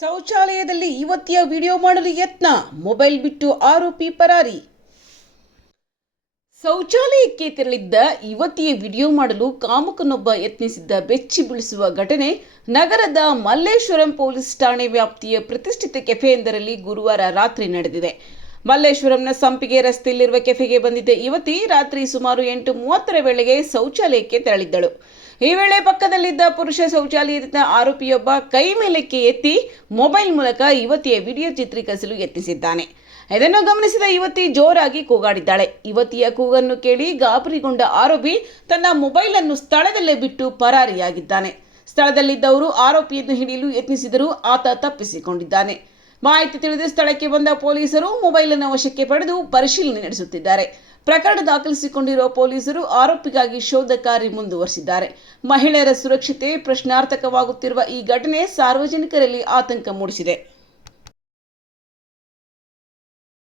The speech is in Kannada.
ಶೌಚಾಲಯದಲ್ಲಿ ಯುವತಿಯ ವಿಡಿಯೋ ಮಾಡಲು ಯತ್ನ, ಮೊಬೈಲ್ ಬಿಟ್ಟು ಆರೋಪಿ ಪರಾರಿ. ಶೌಚಾಲಯಕ್ಕೆ ತೆರಳಿದ್ದ ಯುವತಿಯ ವಿಡಿಯೋ ಮಾಡಲು ಕಾಮುಕನೊಬ್ಬ ಯತ್ನಿಸಿದ್ದ ಬೆಚ್ಚಿ ಬೀಳಿಸುವ ಘಟನೆ ನಗರದ ಮಲ್ಲೇಶ್ವರಂ ಪೊಲೀಸ್ ಠಾಣೆ ವ್ಯಾಪ್ತಿಯ ಪ್ರತಿಷ್ಠಿತ ಕೆಫೆಯೊಂದರಲ್ಲಿ ಗುರುವಾರ ರಾತ್ರಿ ನಡೆದಿದೆ. ಮಲ್ಲೇಶ್ವರಂನ ಸಂಪಿಗೆ ರಸ್ತೆಯಲ್ಲಿರುವ ಕೆಫೆಗೆ ಬಂದಿದ್ದ ಯುವತಿ ರಾತ್ರಿ ಸುಮಾರು 8:30 ವೇಳೆಗೆ ಶೌಚಾಲಯಕ್ಕೆ ತೆರಳಿದ್ದಳು. ಈ ವೇಳೆ ಪಕ್ಕದಲ್ಲಿದ್ದ ಪುರುಷ ಶೌಚಾಲಯದಿಂದ ಆರೋಪಿಯೊಬ್ಬ ಕೈ ಮೇಲಕ್ಕೆ ಎತ್ತಿ ಮೊಬೈಲ್ ಮೂಲಕ ಯುವತಿಯ ವಿಡಿಯೋ ಚಿತ್ರೀಕರಿಸಲು ಯತ್ನಿಸಿದ್ದಾನೆ. ಇದನ್ನು ಗಮನಿಸಿದ ಯುವತಿ ಜೋರಾಗಿ ಕೂಗಾಡಿದ್ದಾಳೆ. ಯುವತಿಯ ಕೂಗನ್ನು ಕೇಳಿ ಗಾಬರಿಗೊಂಡ ಆರೋಪಿ ತನ್ನ ಮೊಬೈಲ್ ಅನ್ನು ಸ್ಥಳದಲ್ಲೇ ಬಿಟ್ಟು ಪರಾರಿಯಾಗಿದ್ದಾನೆ. ಸ್ಥಳದಲ್ಲಿದ್ದವರು ಆರೋಪಿಯನ್ನು ಹಿಡಿಯಲು ಯತ್ನಿಸಿದರೂ ಆತ ತಪ್ಪಿಸಿಕೊಂಡಿದ್ದಾನೆ. ಮಾಹಿತಿ ತಿಳಿದು ಸ್ಥಳಕ್ಕೆ ಬಂದ ಪೊಲೀಸರು ಮೊಬೈಲ್ ಅನ್ನು ವಶಕ್ಕೆ ಪಡೆದು ಪರಿಶೀಲನೆ ನಡೆಸುತ್ತಿದ್ದಾರೆ. ಪ್ರಕರಣ ದಾಖಲಿಸಿಕೊಂಡಿರುವ ಪೊಲೀಸರು ಆರೋಪಿಗಾಗಿ ಶೋಧ ಕಾರ್ಯ ಮುಂದುವರೆಸಿದ್ದಾರೆ. ಮಹಿಳೆಯರ ಸುರಕ್ಷತೆ ಪ್ರಶ್ನಾರ್ಥಕವಾಗುತ್ತಿರುವ ಈ ಘಟನೆ ಸಾರ್ವಜನಿಕರಲ್ಲಿ ಆತಂಕ ಮೂಡಿಸಿದೆ.